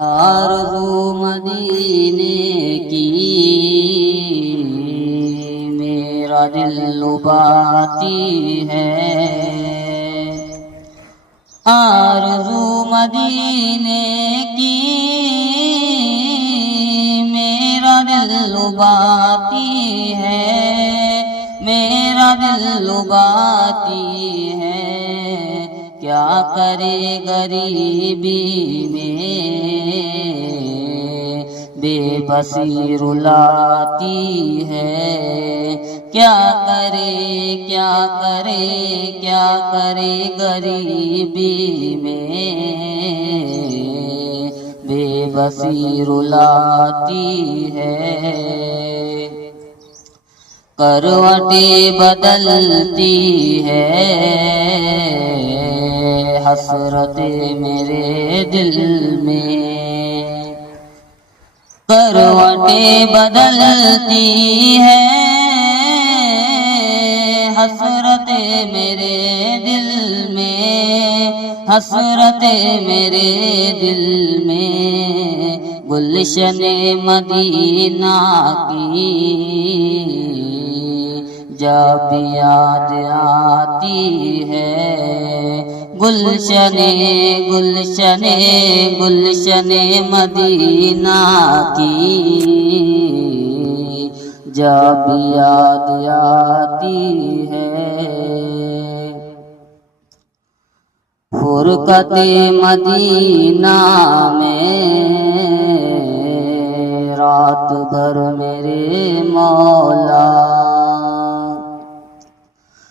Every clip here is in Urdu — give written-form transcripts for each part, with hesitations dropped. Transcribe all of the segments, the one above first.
آرزو مدینے کی میرا دل لباتی ہے، آرزو مدینے کی میرا دل لباتی ہے، میرا دل لباتی ہے۔ کیا کرے غریبی میں بے بسی رلاتی ہے، کیا کرے کیا کرے کیا کرے غریبی میں بے بسی رلاتی ہے۔ کروٹیں بدلتی ہے حسرت میرے دل میں، کروٹیں بدلتی ہے حسرت میرے دل میں، حسرت میرے دل میں۔ گلشن مدینہ کی جب یاد آتی ہے، گلشن گلشن گلشن مدینہ کی جب یاد آتی ہے۔ فرقت مدینہ میں رات بھر میرے مولا،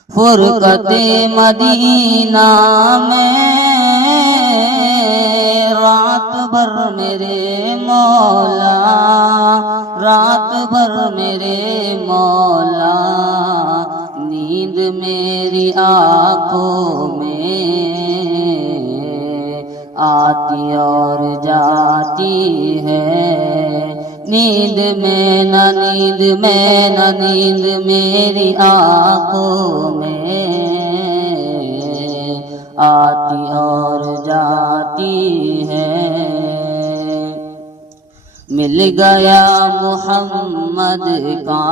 فرقت مدینہ میں رات بھر میرے مولا، رات بھر میرے مولا۔ نیند میری آنکھوں میں آتی اور جاتی ہے، نیند میں نہ نیند میں نہ نیند میری آنکھوں میں آتی اور جاتی ہے۔ مل گیا محمد کا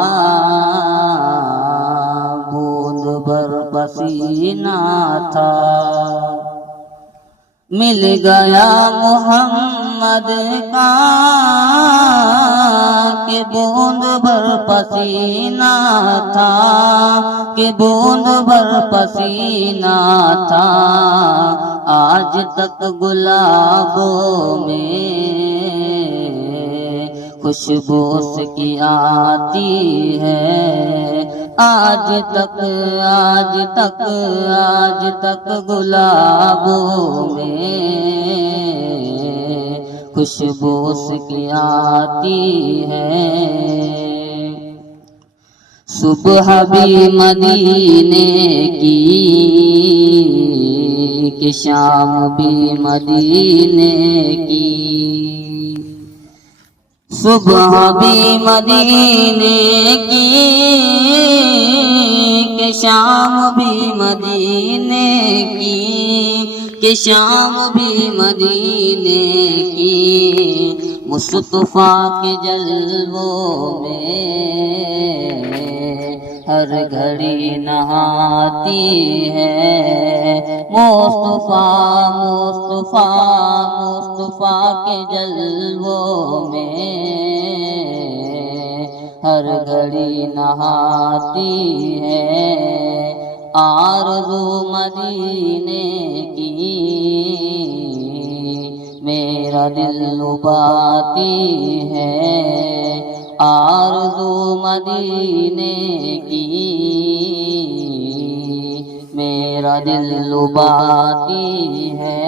بوند بھر پسینہ تھا، مل گیا محمد کا کہ بوند بھر پسینہ تھا، کہ بوند بھر پسینہ تھا۔ آج تک گلابوں میں خوشبو اس کی آتی ہے، آج تک آج تک آج تک گلابوں میں خوشبو اس کی آتی ہے۔ صبح بھی مدینے کی کہ شام بھی مدینے کی، صبح بھی مدینے کی کہ شام بھی مدینے کی، کہ شام بھی مدینے کی۔ مصطفیٰ کے جلووں میں ہر گھڑی نہاتی ہے، مصطفیٰ مصطفیٰ مصطفیٰ کے جلووں میں ہر گھڑی نہاتی ہے۔ آرزو مدینے کی میرا دل لباتی ہے، آرزو مدینے کی میرا دل لباتی ہے۔